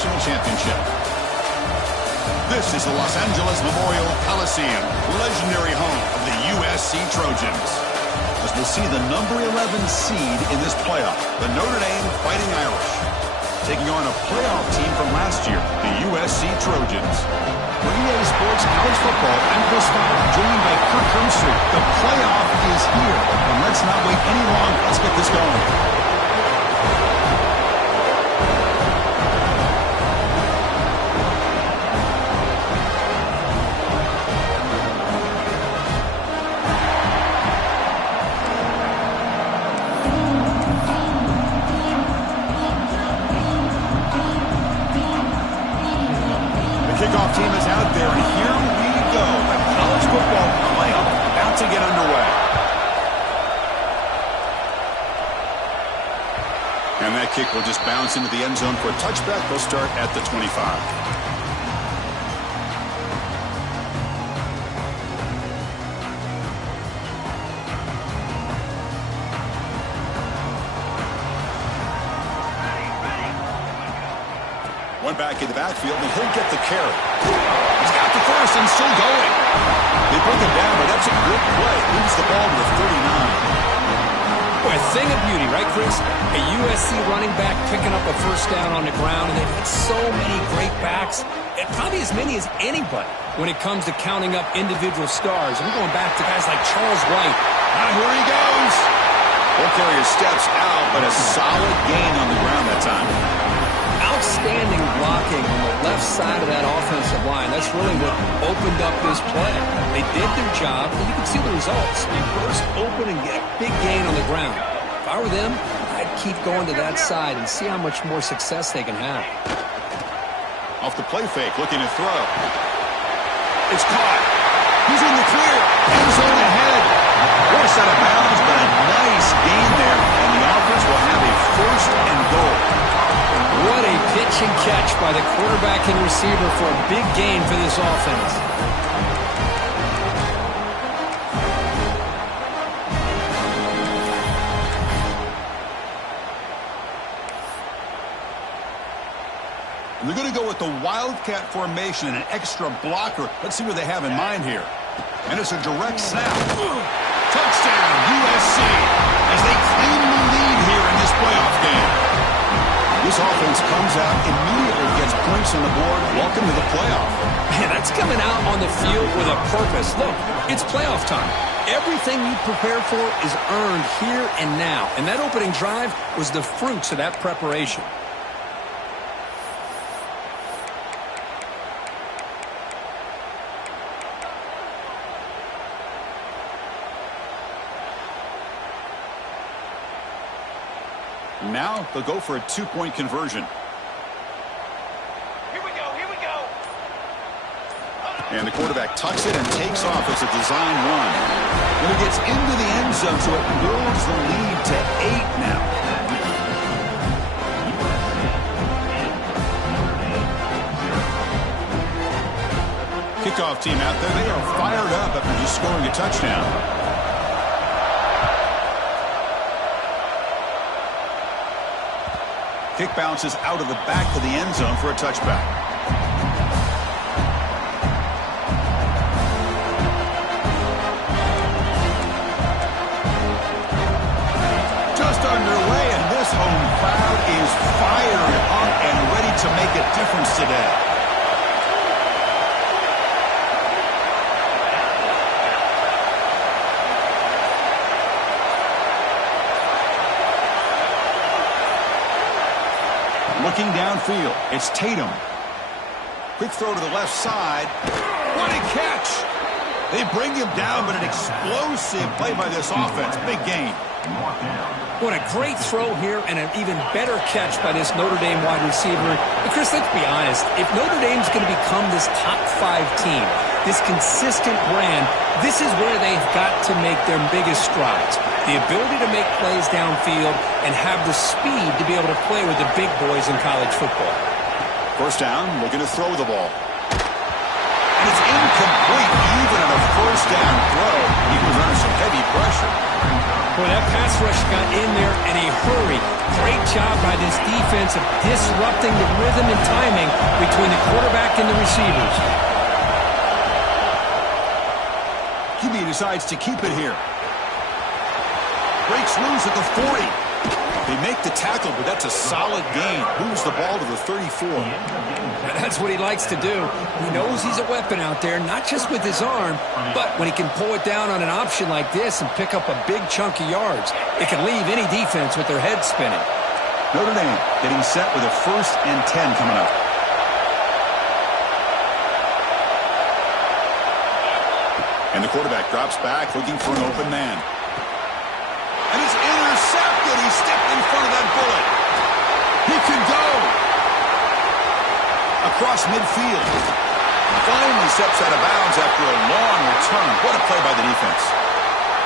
national championship. This is the Los Angeles Memorial Coliseum, legendary home of the USC Trojans. As we'll see the number 11 seed in this playoff, the Notre Dame Fighting Irish, taking on a playoff team from last year, the USC Trojans. For EA Sports College Football, I'm Chris Scott, joined by Kirk Hermstreet. The playoff is here, and let's not wait any longer. Let's get this going. Kickoff team is out there, and here we go. The college football playoff about to get underway. And that kick will just bounce into the end zone for a touchback. They'll start at the 25. One back in the backfield, and he'll get the carry. He's got the first and still going. They bring him down, but that's a good play. Leaves the ball to the 39. Boy, a thing of beauty, right, Chris? A USC running back picking up a first down on the ground, and they've got so many great backs, and probably as many as anybody when it comes to counting up individual stars. I'm going back to guys like Charles White. Here he goes. Ball carrier steps out, but a solid gain on the ground that time. Outstanding blocking on the left side of that offensive line. That's really what opened up this play. They did their job, and you can see the results. They burst open and get a big gain on the ground. If I were them, I'd keep going to that side and see how much more success they can have. Off the play fake, looking to throw. It's caught. He's in the clear. End zone ahead. Forced out of bounds, but a nice gain there, and the offense will have a first and goal. What a pitch and catch by the quarterback and receiver for a big gain for this offense. And they're going to go with the Wildcat formation and an extra blocker. Let's see what they have in mind here. And it's a direct snap. Touchdown, USC, as they claim the lead here in this playoff game. This offense comes out, immediately gets points on the board. Welcome to the playoff. Man, that's coming out on the field with a purpose. Look, it's playoff time. Everything you prepare for is earned here and now. And that opening drive was the fruits of that preparation. Now they'll go for a two-point conversion. Here we go, here we go. And the quarterback tucks it and takes off as a design run. When he gets into the end zone, so it builds the lead to 8 now. Kickoff team out there, they are fired up after just scoring a touchdown. Kick bounces out of the back of the end zone for a touchback. Just underway, and this home crowd is fired up and ready to make a difference today. Looking downfield, it's Tatum. Quick throw to the left side. What a catch! They bring him down, but an explosive play by this offense. Big gain. What a great throw here, and an even better catch by this Notre Dame wide receiver. But Chris, let's be honest. If Notre Dame's going to become this top 5 team, this consistent brand, this is where they've got to make their biggest strides. The ability to make plays downfield and have the speed to be able to play with the big boys in college football. First down, looking to throw the ball. And it's incomplete, even on a first down throw. He was under some heavy pressure. Boy, that pass rush got in there in a hurry. Great job by this defense of disrupting the rhythm and timing between the quarterback and the receivers. QB decides to keep it here. Breaks loose at the 40. They make the tackle, but that's a solid gain. Moves the ball to the 34. That's what he likes to do. He knows he's a weapon out there, not just with his arm, but when he can pull it down on an option like this and pick up a big chunk of yards, it can leave any defense with their head spinning. Notre Dame getting set with a 1st and 10 coming up. And the quarterback drops back looking for an open man. And it's intercepted. He stepped in front of that bullet. He can go. Across midfield. Finally steps out of bounds after a long return. What a play by the defense.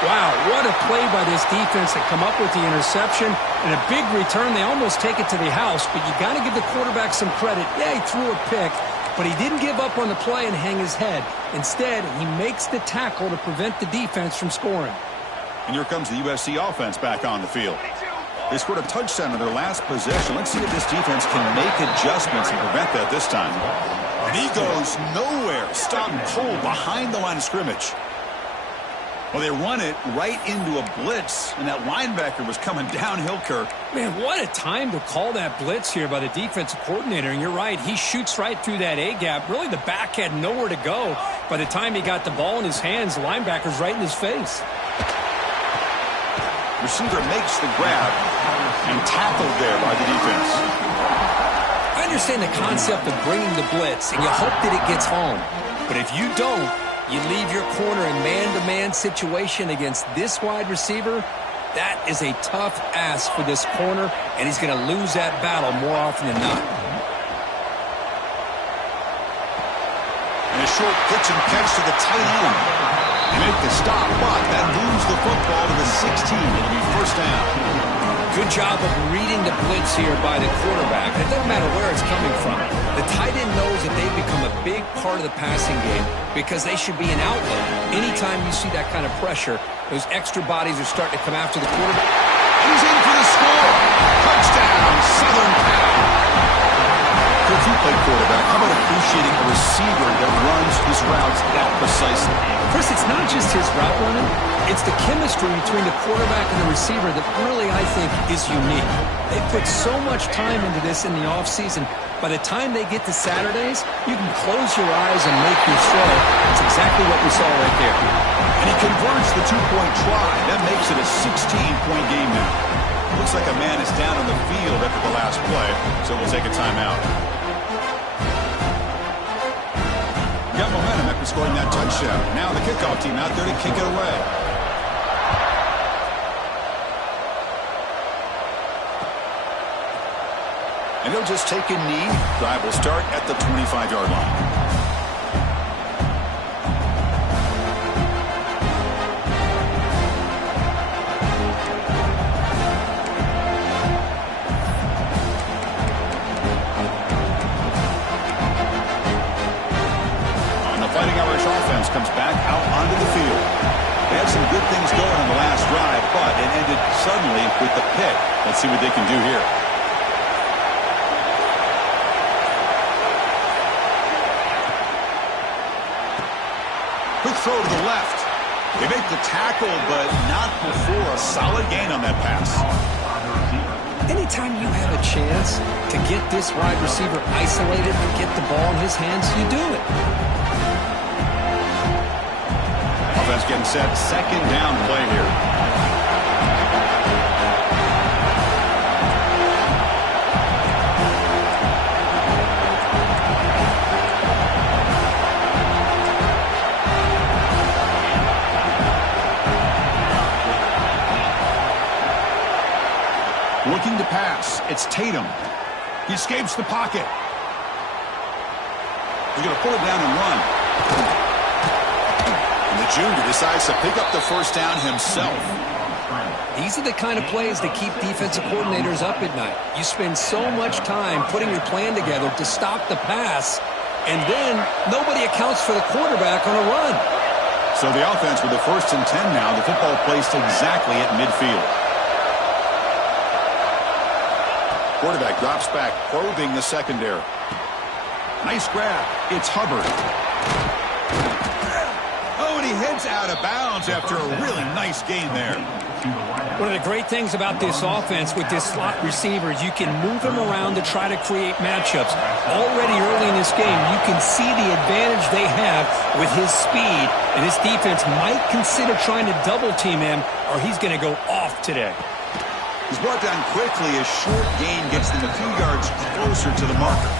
Wow, what a play by this defense that come up with the interception and a big return. They almost take it to the house, but you got to give the quarterback some credit. Yeah, he threw a pick, but he didn't give up on the play and hang his head. Instead, he makes the tackle to prevent the defense from scoring. And here comes the USC offense back on the field. They scored a touchdown in their last possession. Let's see if this defense can make adjustments and prevent that this time. And he goes nowhere. Stop cold behind the line of scrimmage. Well, they run it right into a blitz, and that linebacker was coming downhill, Kirk. Man, what a time to call that blitz here by the defensive coordinator. And you're right, he shoots right through that A-gap. Really, the back had nowhere to go. By the time he got the ball in his hands, the linebacker's right in his face. Receiver makes the grab and tackled there by the defense. I understand the concept of bringing the blitz, and you hope that it gets home. But if you don't, you leave your corner in man-to-man situation against this wide receiver. That is a tough ask for this corner, and he's going to lose that battle more often than not. And a short pitch and catch to the tight end. They make the stop, but that moves the football to the 16. It'll be 1st down. Good job of reading the blitz here by the quarterback. It doesn't matter where it's coming from. The tight end knows that they've become a big part of the passing game because they should be an outlet. Anytime you see that kind of pressure, those extra bodies are starting to come after the quarterback. He's in for the score. Touchdown, Southern Cal. If you play quarterback, how about appreciating a receiver that runs his routes that precisely? Chris, it's not just his route running. It's the chemistry between the quarterback and the receiver that really, I think, is unique. They put so much time into this in the offseason. By the time they get to Saturdays, you can close your eyes and make your throw. That's exactly what we saw right there. And he converts the 2-point try. That makes it a 16-point game now. Looks like a man is down on the field after the last play, so we'll take a timeout. Got momentum after scoring that touchdown. Now the kickoff team out there to kick it away. And he'll just take a knee. Drive will start at the 25-yard line. Comes back out onto the field. They had some good things going on the last drive, but it ended suddenly with the pick. Let's see what they can do here. Quick throw to the left. They make the tackle, but not before a solid gain on that pass. Anytime you have a chance to get this wide receiver isolated and get the ball in his hands, you do it. Offense getting set. 2nd down play here. Looking to pass. It's Tatum. He escapes the pocket. He's going to pull it down and run. The junior decides to pick up the 1st down himself. These are the kind of plays that keep defensive coordinators up at night. You spend so much time putting your plan together to stop the pass, and then nobody accounts for the quarterback on a run. So the offense with the 1st and 10 now. The football placed exactly at midfield. Quarterback drops back, probing the secondary. Nice grab. It's Hubbard. Oh, and he heads out of bounds after a really nice gain there. One of the great things about this offense with this slot receiver is you can move him around to try to create matchups. Already early in this game, you can see the advantage they have with his speed, and this defense might consider trying to double-team him, or he's going to go off today. He's brought down quickly. A short gain gets them a few yards closer to the marker.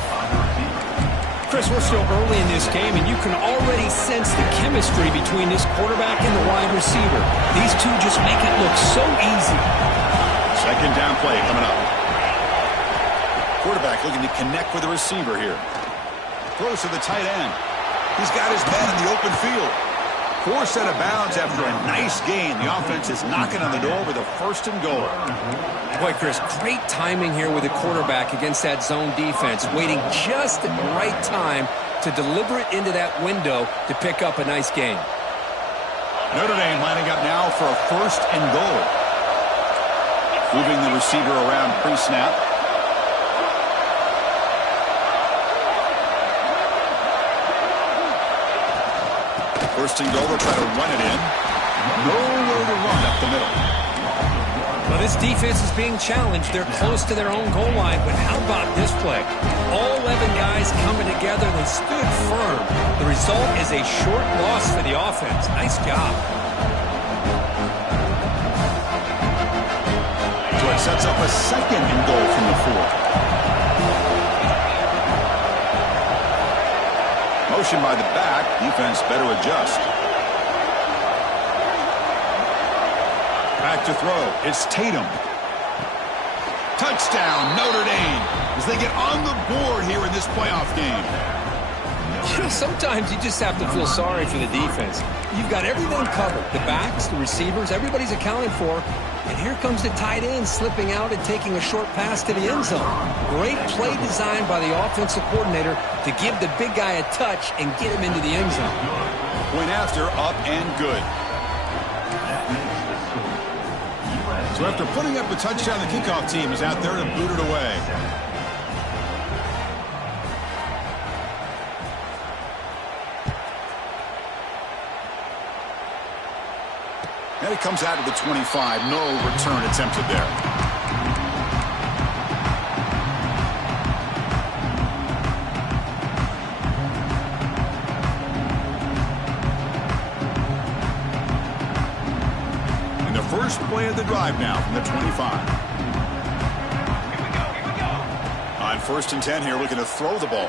Chris, we're still early in this game, and you can already sense the chemistry between this quarterback and the wide receiver. These two just make it look so easy. Second down play coming up. Quarterback looking to connect with the receiver here. Throws to the tight end. He's got his man in the open field. Forced out of bounds after a nice gain. The offense is knocking on the door with a 1st and goal. Boy, Chris, great timing here with the quarterback against that zone defense, waiting just at the right time to deliver it into that window to pick up a nice gain. Notre Dame lining up now for a 1st and goal. Moving the receiver around pre-snap. First and goal, they'll try to run it in. Nowhere to run up the middle. Well, this defense is being challenged. They're close to their own goal line, but how about this play? All 11 guys coming together. They stood firm. The result is a short loss for the offense. Nice job. So it sets up a 2nd and goal from the 4. Motion by the back. Defense better adjust. Back to throw. It's Tatum. Touchdown, Notre Dame, as they get on the board here in this playoff game. You know, sometimes you just have to feel sorry for the defense. You've got everything covered. The backs, the receivers, everybody's accounted for. And here comes the tight end slipping out and taking a short pass to the end zone. Great play design by the offensive coordinator to give the big guy a touch and get him into the end zone. Point after, up and good. So after putting up a touchdown, the kickoff team is out there to boot it away. And it comes out to the 25. No return attempted there. And the first play of the drive now from the 25. On 1st and 10 here, looking to throw the ball.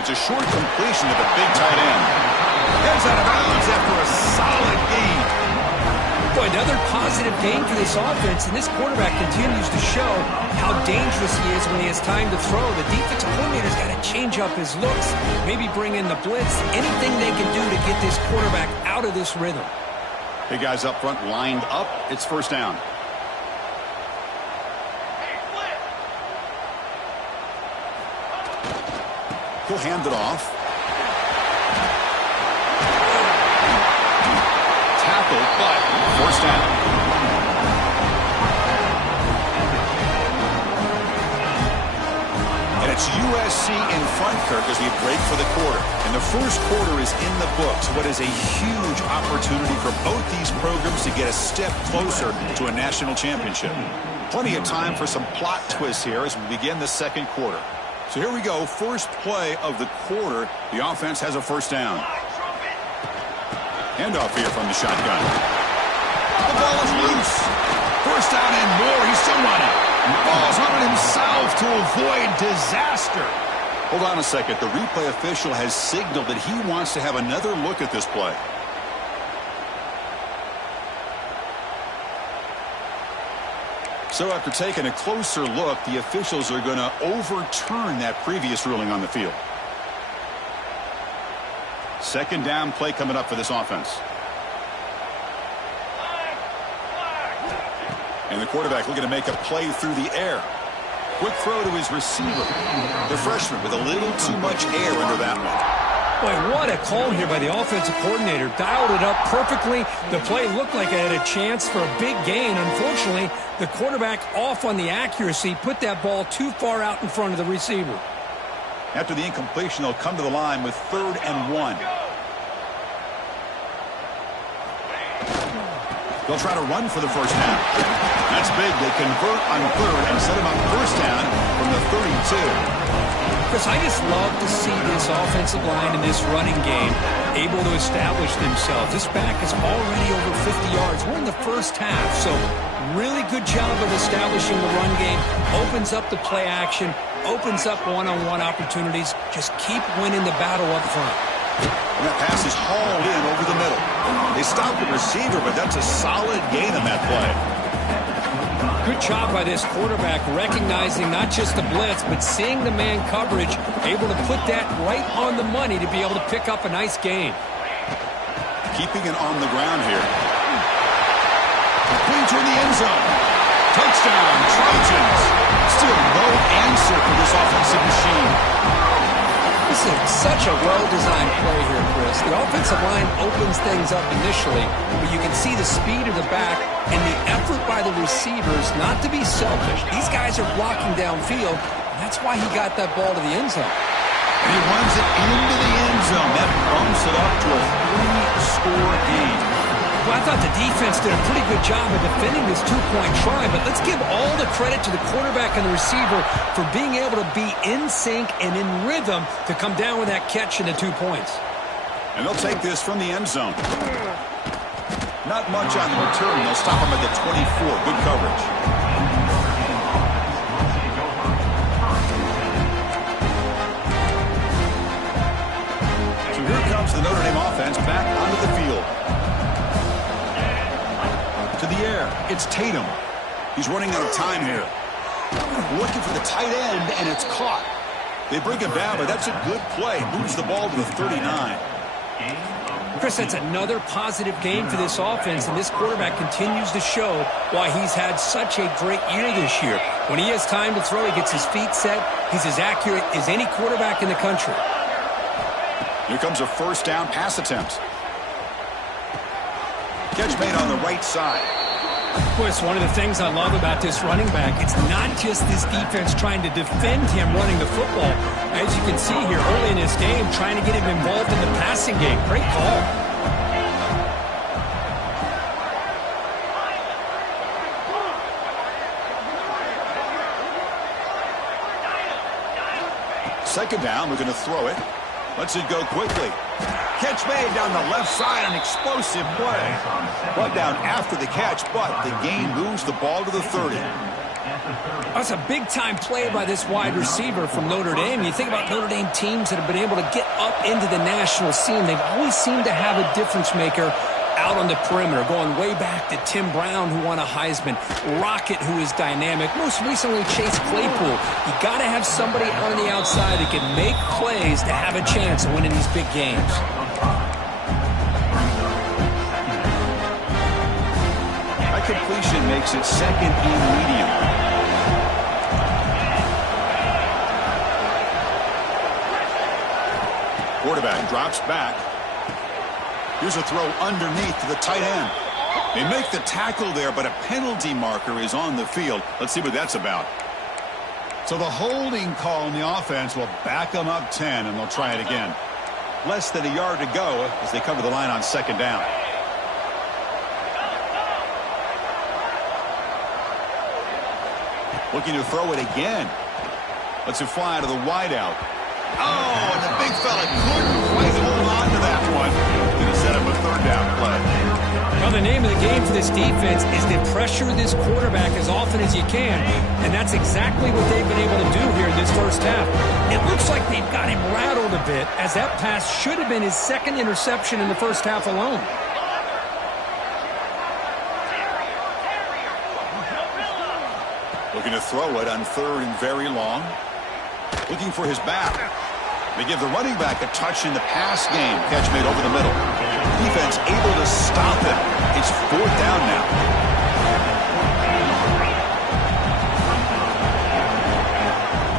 It's a short completion to the big tight end. Heads out of bounds after a solid gain. Boy, another positive gain for this offense, and this quarterback continues to show how dangerous he is when he has time to throw. The defensive coordinator's got to change up his looks, maybe bring in the blitz, anything they can do to get this quarterback out of this rhythm. Big guys up front lined up. It's 1st down. He'll hand it off. Tackled, but 1st down. And it's USC in front, Kirk, as we break for the quarter. And the first quarter is in the books. What is a huge opportunity for both these programs to get a step closer to a national championship. Plenty of time for some plot twists here as we begin the 2nd quarter. So here we go, first play of the quarter. The offense has a 1st down. Handoff here from the shotgun. The ball is loose. 1st down and more. He's still running. Ball's running himself to avoid disaster. Hold on a second. The replay official has signaled that he wants to have another look at this play. So after taking a closer look, the officials are going to overturn that previous ruling on the field. 2nd down play coming up for this offense. And the quarterback looking to make a play through the air. Quick throw to his receiver. The freshman with a little too much air under that one. Boy, what a call here by the offensive coordinator. Dialed it up perfectly. The play looked like it had a chance for a big gain. Unfortunately, the quarterback off on the accuracy, put that ball too far out in front of the receiver. After the incompletion, they'll come to the line with 3rd and 1. They'll try to run for the first down. That's big. They convert on 3rd and set him on first down from the 32. Chris, I just love to see this offensive line in this running game able to establish themselves. This back is already over 50 yards. We're in the first half, so really good job of establishing the run game. Opens up the play action, opens up one-on-one opportunities. Just keep winning the battle up front. And that pass is hauled in over the middle. They stopped the receiver, but that's a solid gain on that play. Good job by this quarterback recognizing not just the blitz, but seeing the man coverage, able to put that right on the money to be able to pick up a nice gain. Keeping it on the ground here. Clean toward the end zone. Touchdown, Trojans. Still no answer for this offensive machine. This is such a well-designed play here, Chris. The offensive line opens things up initially, but you can see the speed of the back and the effort by the receivers not to be selfish. These guys are blocking downfield, and that's why he got that ball to the end zone. And he runs it into the end zone. That bumps it up to a 3-score game. Well, I thought the defense did a pretty good job of defending this two-point try, but let's give all the credit to the quarterback and the receiver for being able to be in sync and in rhythm to come down with that catch and the 2 points. And they'll take this from the end zone. Not much on the return. They'll stop him at the 24. Good coverage. So here comes the Notre Dame offense back onto the field. To the air, it's Tatum. He's running out of time here. Looking for the tight end, and it's caught. They bring him down, but that's a good play. Moves the ball to the 39. Chris, that's another positive game for this offense, and this quarterback continues to show why he's had such a great year this year. When he has time to throw, he gets his feet set. He's as accurate as any quarterback in the country. Here comes a first down pass attempt. Catch made on the right side. Of course, one of the things I love about this running back, it's not just this defense trying to defend him running the football. As you can see here early in this game, trying to get him involved in the passing game. Great call. Second down, we're going to throw it. Lets it go quickly. Catch made down the left side, an explosive play. Brought down after the catch, but the gain moves the ball to the 30. That's a big-time play by this wide receiver from Notre Dame. You think about Notre Dame teams that have been able to get up into the national scene. They've always seemed to have a difference maker out on the perimeter, going way back to Tim Brown, who won a Heisman, Rocket, who is dynamic, most recently Chase Claypool. You got to have somebody on the outside that can make plays to have a chance of winning these big games. That completion makes it second and medium. Quarterback drops back. Here's a throw underneath to the tight end. They make the tackle there, but a penalty marker is on the field. Let's see what that's about. So the holding call on the offense will back them up 10, and they'll try it again. Less than a yard to go as they cover the line on second down. Looking to throw it again. Lets it fly to the wideout. Oh, and the big fella couldn't quite hold on to that one. Going to set up a third down play. Well, the name of the game for this defense is to pressure this quarterback as often as you can, and that's exactly what they've been able to do here in this first half. It looks like they've got him rattled a bit, as that pass should have been his second interception in the first half alone. Looking to throw it on third and very long. Looking for his back. They give the running back a touch in the pass game. Catch made over the middle. Defense able to stop it. It's fourth down now.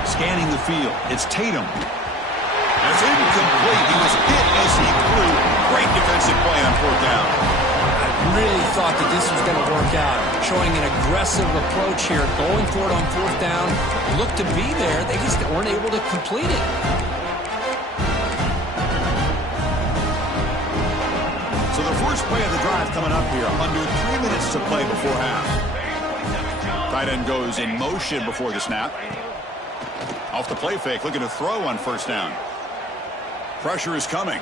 Scanning the field. It's Tatum. As It's incomplete. He was hit as he threw. Great defensive play on fourth down. I really thought that this was going to work out. Showing an aggressive approach here, going for it on fourth down. Looked to be there. They just weren't able to complete it. So the first play of the drive coming up here. Under 3 minutes to play before half. Tight end goes in motion before the snap. Off the play fake, looking to throw on first down. Pressure is coming.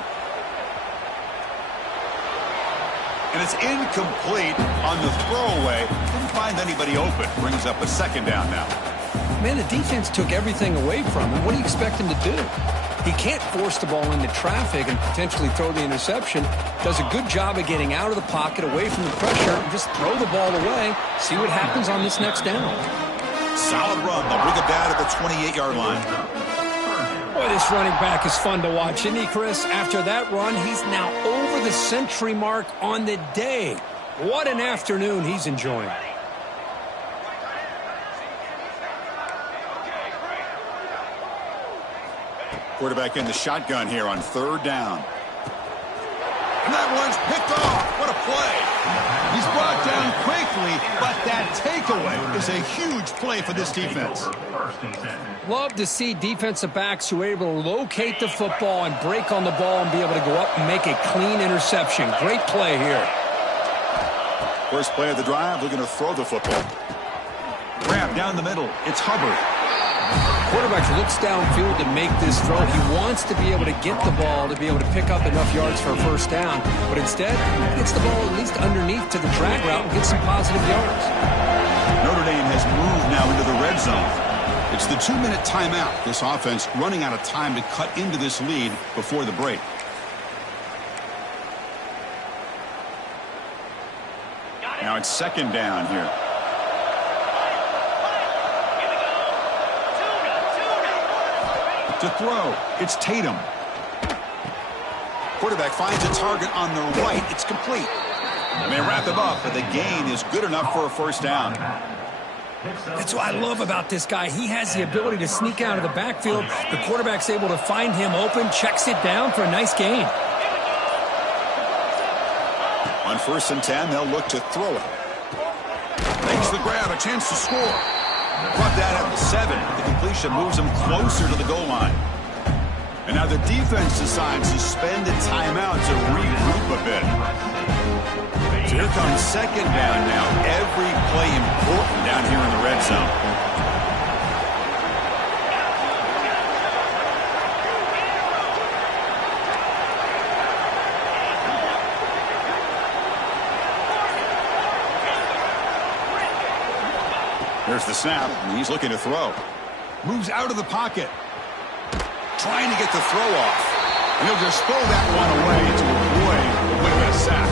And it's incomplete on the throwaway. Didn't find anybody open. Brings up a second down now. Man, the defense took everything away from him. What do you expect him to do? He can't force the ball into traffic and potentially throw the interception. Does a good job of getting out of the pocket, away from the pressure, and just throw the ball away. See what happens on this next down. Solid run. They'll bring it down at the 28-yard line. Boy, this running back is fun to watch, isn't he, Chris? After that run, he's now over the century mark on the day. What an afternoon he's enjoying. Quarterback in the shotgun here on third down. And that one's picked off. What a play. He's brought down quickly, but that takeaway is a huge play for this defense. Love to see defensive backs who are able to locate the football and break on the ball and be able to go up and make a clean interception. Great play here. First play of the drive, looking to throw the football. Grab down the middle. It's Hubbard. Quarterback looks downfield to make this throw. He wants to be able to get the ball to be able to pick up enough yards for a first down. But instead, he gets the ball at least underneath to the drag route and gets some positive yards. Notre Dame has moved now into the red zone. It's the 2-minute timeout. This offense running out of time to cut into this lead before the break. Now it's second down here. To throw, it's Tatum. Quarterback finds a target on the right. It's complete. And they wrap him up, but the gain is good enough for a first down. That's what I love about this guy. He has the ability to sneak out of the backfield. The quarterback's able to find him open, checks it down for a nice gain. On 1st and 10, they'll look to throw it. Makes the grab, a chance to score. Brought that at the 7. The completion moves them closer to the goal line. And now the defense decides to spend a timeout to regroup a bit. So here comes second down now. Every play important down here in the red zone. There's the snap, and he's looking to throw. Moves out of the pocket. Trying to get the throw off. And he'll just throw that one away to avoid a bit of a sack.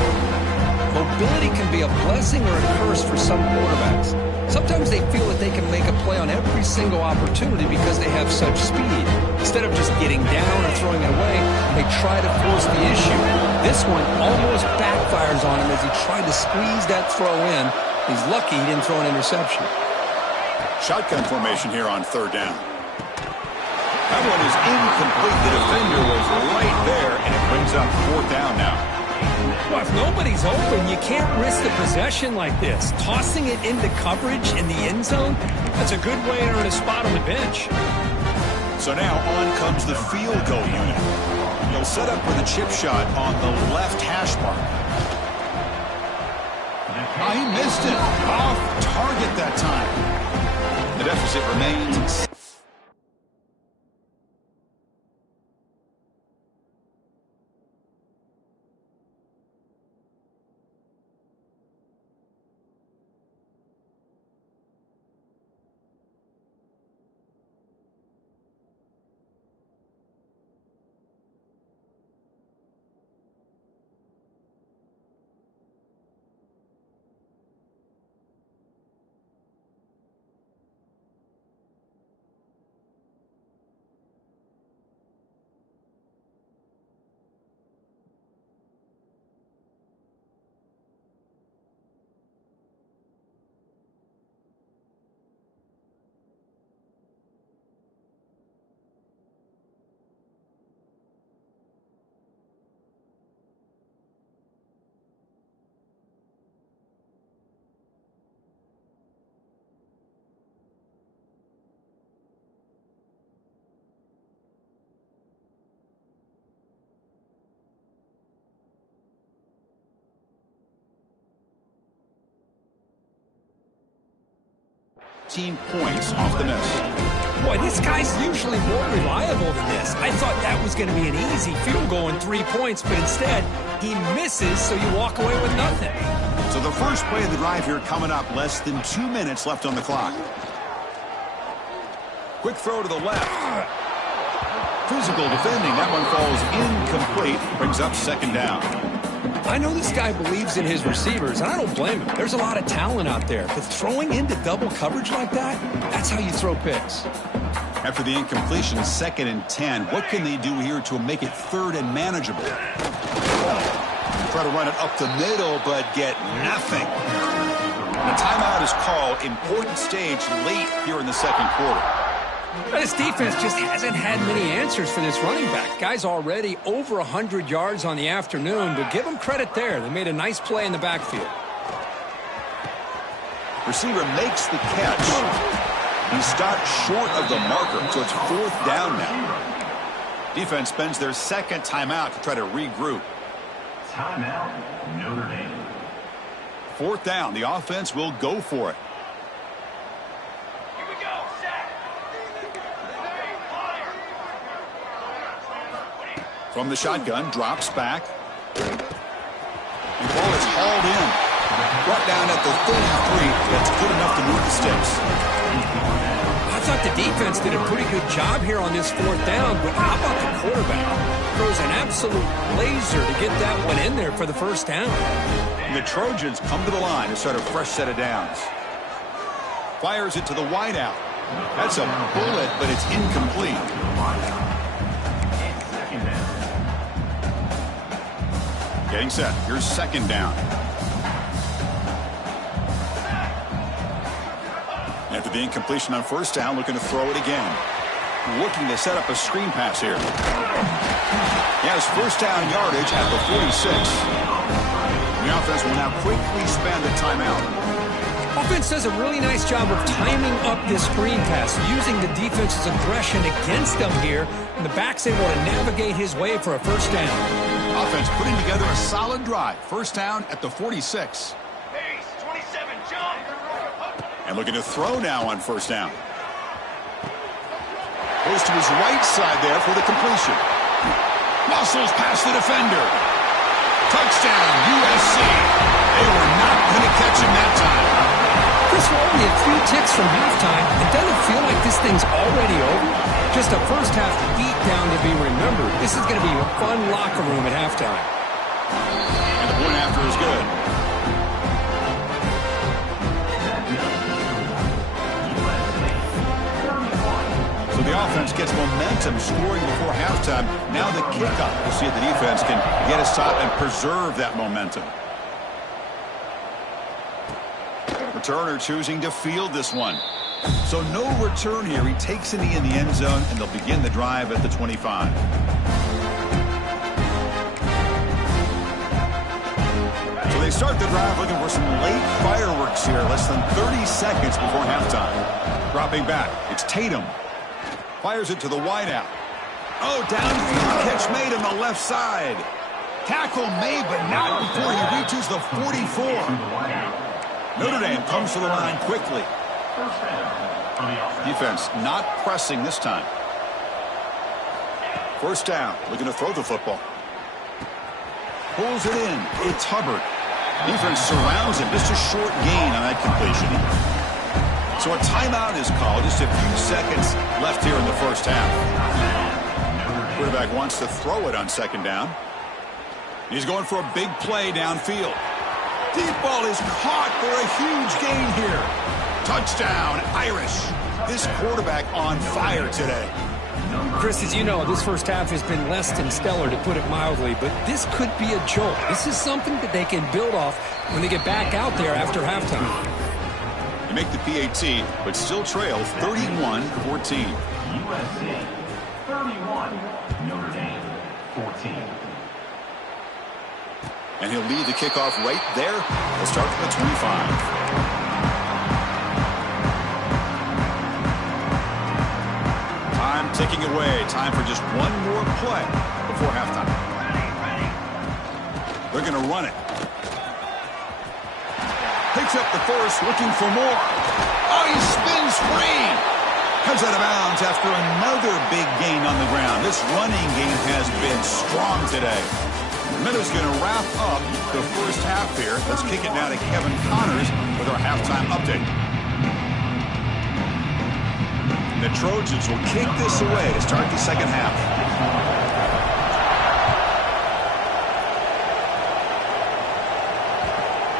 Mobility can be a blessing or a curse for some quarterbacks. Sometimes they feel that they can make a play on every single opportunity because they have such speed. Instead of just getting down or throwing it away, they try to force the issue. This one almost backfires on him as he tried to squeeze that throw in. He's lucky he didn't throw an interception. Shotgun formation here on third down. That one is incomplete. The defender was right there, and it brings up fourth down now. Well, if nobody's open, you can't risk the possession like this. Tossing it into coverage in the end zone, that's a good way to earn a spot on the bench. So now on comes the field goal unit. He'll set up with a chip shot on the left hash mark. Oh, he missed it. Off target that time. The deficit remains. 15 points off the miss. Boy, this guy's usually more reliable than this. I thought that was going to be an easy field goal and 3 points, but instead, he misses, so you walk away with nothing. So the first play of the drive here coming up, less than 2 minutes left on the clock. Quick throw to the left. Physical defending. That one falls incomplete. Brings up second down. I know this guy believes in his receivers, and I don't blame him. There's a lot of talent out there, but throwing into double coverage like that, that's how you throw picks. After the incompletion, 2nd and 10. What can they do here to make it 3rd and manageable? Try to run it up the middle, but get nothing. The timeout is called. Important stage late here in the second quarter. This defense just hasn't had many answers for this running back. Guy's already over 100 yards on the afternoon, but give them credit there. They made a nice play in the backfield. Receiver makes the catch. He stopped short of the marker, so it's 4th down now. Defense spends their second timeout to try to regroup. Timeout, Notre Dame. 4th down. The offense will go for it. Here we go, set. From the shotgun, drops back. And the ball is hauled in. Brought down at the 33. That's good enough to move the sticks. I thought the defense did a pretty good job here on this 4th down, but how about the quarterback? Throws an absolute laser to get that one in there for the 1st down. And the Trojans come to the line to start a fresh set of downs. Fires it to the wideout. That's a bullet, but it's incomplete. Getting set. Here's 2nd down. After the incompletion on 1st down, looking to throw it again. Looking to set up a screen pass here. He has 1st down yardage at the 46. The offense will now quickly spend the timeout. Offense does a really nice job of timing up this screen pass, using the defense's aggression against them here, and the back's able to navigate his way for a 1st down. Offense putting together a solid drive. 1st down at the 46. Base, 27, jump. And looking to throw now on 1st down. Goes to his right side there for the completion. Muscles past the defender. Touchdown, USC. They were not going to catch him that time. Chris, we're only a few ticks from halftime. It doesn't feel like this thing's already over. Just a 1st half beat down to be remembered. This is going to be a fun locker room at halftime. And the point after is good. So the offense gets momentum scoring before halftime. Now the kickoff. We'll see if the defense can get a stop and preserve that momentum. Returner choosing to field this one. So no return here. He takes it in the end zone, and they'll begin the drive at the 25. So they start the drive looking for some late fireworks here. Less than 30 seconds before halftime. Dropping back. It's Tatum. Fires it to the wideout. Oh, downfield catch made on the left side. Tackle made, but not before he reaches the 44. Notre Dame comes to the line quickly. Defense not pressing this time. 1st down, looking to throw the football. Pulls it in. It's Hubbard. Defense surrounds him. Just a short gain on that completion. So a timeout is called. Just a few seconds left here in the 1st half. Quarterback wants to throw it on 2nd down. He's going for a big play downfield. Deep ball is caught for a huge gain here. Touchdown, Irish. This quarterback on fire today. Chris, as you know, this 1st half has been less than stellar, to put it mildly, but this could be a jolt. This is something that they can build off when they get back out there after halftime. They make the PAT, but still trail 31-14. USC, 31, Notre Dame, 14. And he'll lead the kickoff right there. We'll start from the 25. Time ticking away. Time for just one more play before halftime. They're going to run it. Picks up the first, looking for more. Oh, he spins free. Comes out of bounds after another big gain on the ground. This running game has been strong today. Minot's going to wrap up the first half here. Let's kick it now to Kevin Connors with our halftime update. The Trojans will kick this away to start the second half.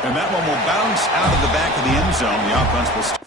And that one will bounce out of the back of the end zone. The offense will